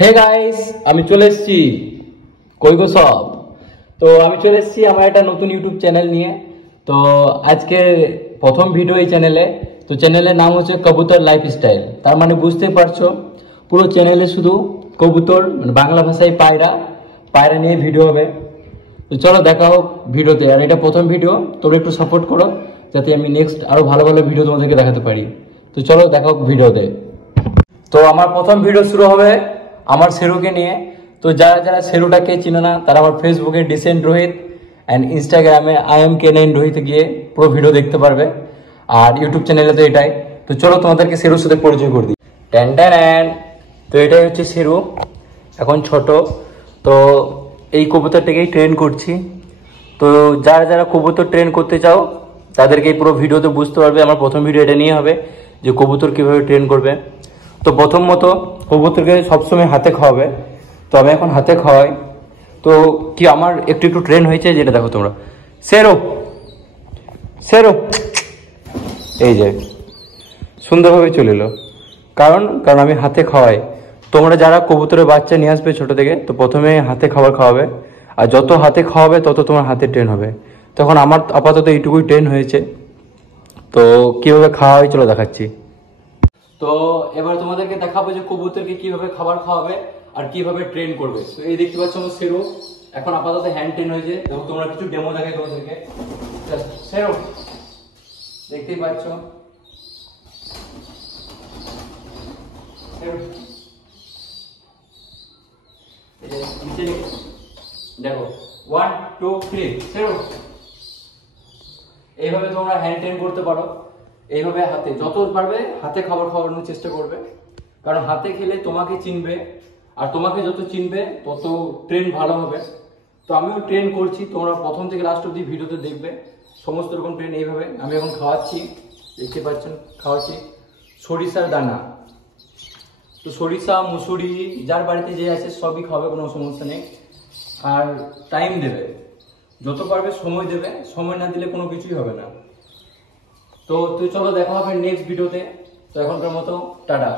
Hey guys, আমি চলে এসেছি কই গো সব। তো আমি চলে এসেছি আমার একটা নতুন ইউটিউব চ্যানেল নিয়ে। তো আজকে প্রথম ভিডিও এই চ্যানেলে। তো চ্যানেলের নাম হচ্ছে কবুতর লাইফস্টাইল। তার মানে বুঝতেই পারছো, পুরো চ্যানেলে শুধু কবুতর, মানে বাংলা ভাষায় পায়রা পায়রা নিয়ে ভিডিও হবে। তো চলো দেখা হোক ভিডিওতে। আর এটা প্রথম ভিডিও, তোমরা একটু সাপোর্ট করো যাতে আমি নেক্সট আরো ভালো ভালো ভিডিও তোমাদেরকে দেখাতে পারি। তো চলো দেখা হোক ভিডিওতে। তো আমার প্রথম ভিডিও শুরু হবে আমার শেরুকে নিয়ে। তো যারা যারা শেরুটাকে চিনে না তারা আমার ফেসবুকে ডিসেন্ট রোহিত অ্যান্ড ইনস্টাগ্রামে IMK9 রোহিতে গিয়ে পুরো ভিডিও দেখতে পারবে। আর ইউটিউব চ্যানেলে তো এটাই। তো চলো তোমাদেরকে শেরুর সাথে পরিচয় করে দিই। Tan tan. তো এটাই হচ্ছে শেরু, এখন ছোট। তো এই কবুতরটাকেই ট্রেন করছি। তো যারা যারা কবুতর ট্রেন করতে চাও তাদেরকে এই পুরো ভিডিওতে বুঝতে পারবে। আমার প্রথম ভিডিও এটা নিয়ে হবে যে কবুতর কীভাবে ট্রেন করবে। তো প্রথমত কবুতরকে সবসময় হাতে খাওয়াবে। তো আমি এখন হাতে খাওয়াই। তো কি আমার একটু একটু ট্রেন হয়েছে, যেটা দেখো তোমরা। সেরো সেরো, এই যে সুন্দরভাবে চলে এলো। কারণ আমি হাতে খাওয়াই। তোমরা যারা কবুতরের বাচ্চা নিয়ে আসবে ছোট থেকে, তো প্রথমে হাতে খাবার খাওয়াবে। আর যত হাতে খাওয়াবে তত তোমার হাতে ট্রেন হবে। তখন আমার আপাতত এইটুকুই ট্রেন হয়েছে। তো কীভাবে খাওয়া হয় চলো দেখাচ্ছি। তো এবার তোমাদেরকে দেখাবো যে কবুতরকে কিভাবে খাবার খাওয়াবে আর কিভাবে ট্রেন করবে। তো এই দেখতে পাচ্ছ আমার সেরো এখন আপাতত হ্যান্ড ট্রেন হয়েছে। দেখো তোমরা কিছু ডেমো দেখাই তোমাদেরকে। সেরো দেখতেই পাচ্ছ। দেখো 1 2 3 সেরো। এইভাবে তোমরা হ্যান্ড ট্রেন করতে পারো। এইভাবে হাতে যত পারবে হাতে খাবার খাওয়ানোর চেষ্টা করবে। কারণ হাতে খেলে তোমাকে চিনবে, আর তোমাকে যত চিনবে তত ট্রেন ভালো হবে। তো আমিও ট্রেন করছি, তোমরা প্রথম থেকে লাস্ট অব্দি ভিডিওতে দেখবে সমস্ত রকম ট্রেন। এইভাবে আমি এখন খাওয়াচ্ছি, দেখতে পাচ্ছেন খাওয়াচ্ছি সরিষার দানা। তো সরিষা মুসুরি যার বাড়িতে যে আছে সবই খাবে, কোনো সমস্যা নেই। আর টাইম দেবে, যত পারবে সময় দেবে। সময় না দিলে কোনো কিছুই হবে না। তো চলো দেখা হবে নেক্সট ভিডিওতে। তো এখনকার মতো টাটা।